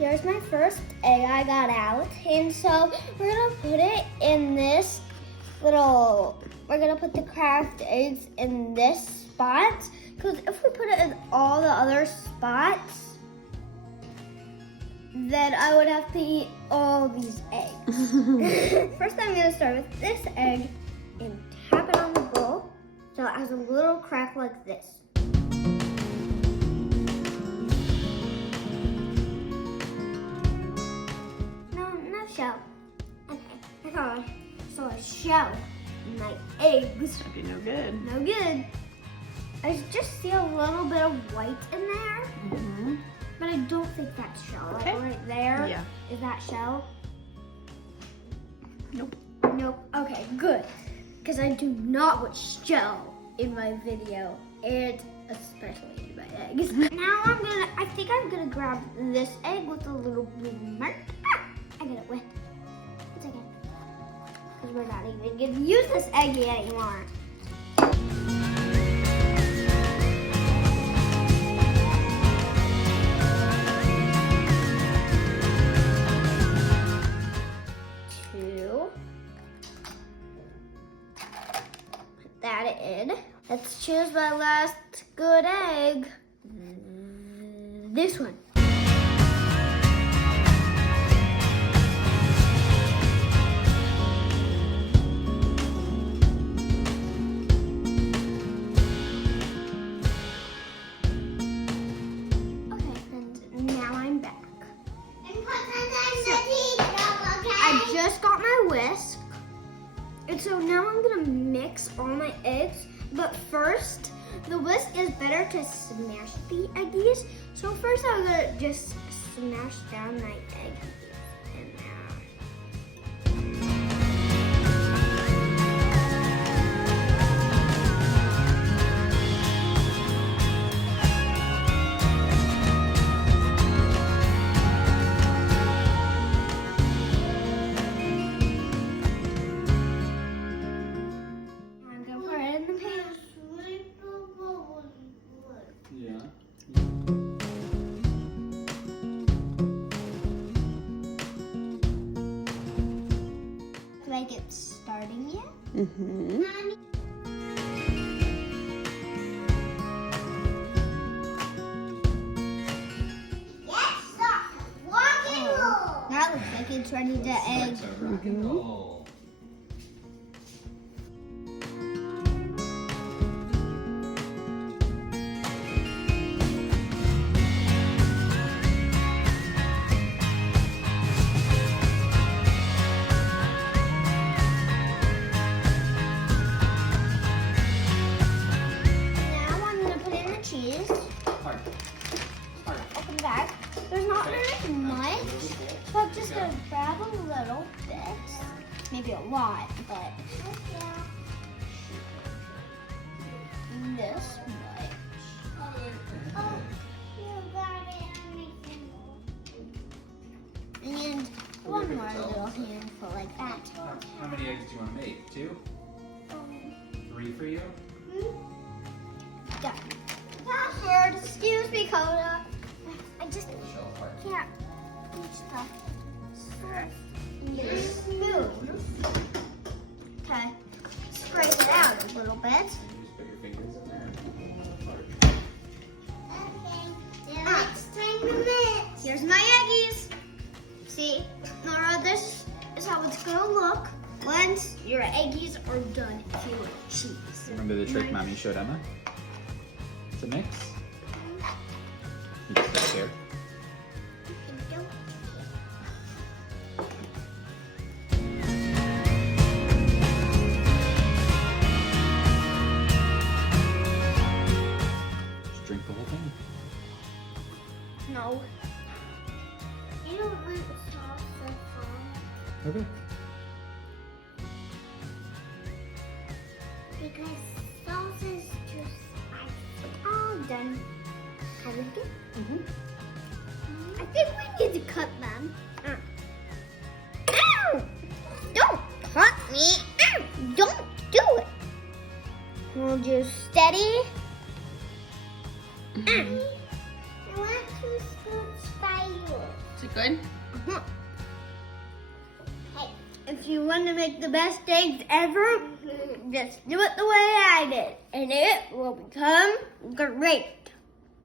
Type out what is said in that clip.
here's my first egg I got out. And so we're gonna put it in this we're gonna put the cracked eggs in this spot. Because if we put it in all the other spots, then I would have to eat all these eggs. First I'm gonna start with this egg and tap it on the bowl so it has a little crack like this. No shell. Okay, I thought I saw a shell in my eggs. That'd be no good. No good. I just see a little bit of white in there, but I don't think that's shell. Okay. Like right there, Yeah. is that shell? Nope. Nope. Okay, good. Because I do not want shell in my video, and especially in my eggs. Now I think I'm gonna grab this egg with a little blue mark. Ah, I got it wet. It's okay. Because we're not even gonna use this egg anymore. That in. Let's choose my last good egg. This one. Okay, and now I'm back. I just got my whisk. And so now I'm gonna mix all my eggs, but first, the whisk is better to smash the eggies. So first I'm gonna just smash down my egg in there. I'm gonna put it in the pan. Yeah. Like it's starting yet? Mm-hmm. That looks like it's ready to egg. Rock and roll. Now I'm gonna put in the cheese. Hard. Hard. Open the bag. There's not very much, so I'm just gonna grab a little bit. Maybe a lot, but this much. Oh, you got it. And one more little handful like that. How many eggs do you want to make? 2? 3 for you? Done. Password. Excuse me, Coda. I just Shell apart. can't reach the surface. And get a spoon. Okay. Scrape it out a little bit. You just put your fingers in there. Here's my eggies. See, Nora, this is how it's gonna look once your eggies are done with cheese. Remember the trick Mommy showed Emma? To mix? You just don't care. Just drink the whole thing. No. You don't want sauce so Okay. because sauce is just all done. Kind of good. I think we need to cut them. Ow! Don't cut me. Ow! Don't do it. Hold you steady. I want to scoop by yours. Is it good? Hey, if you want to make the best eggs ever, just do it the way I did, and it will become great.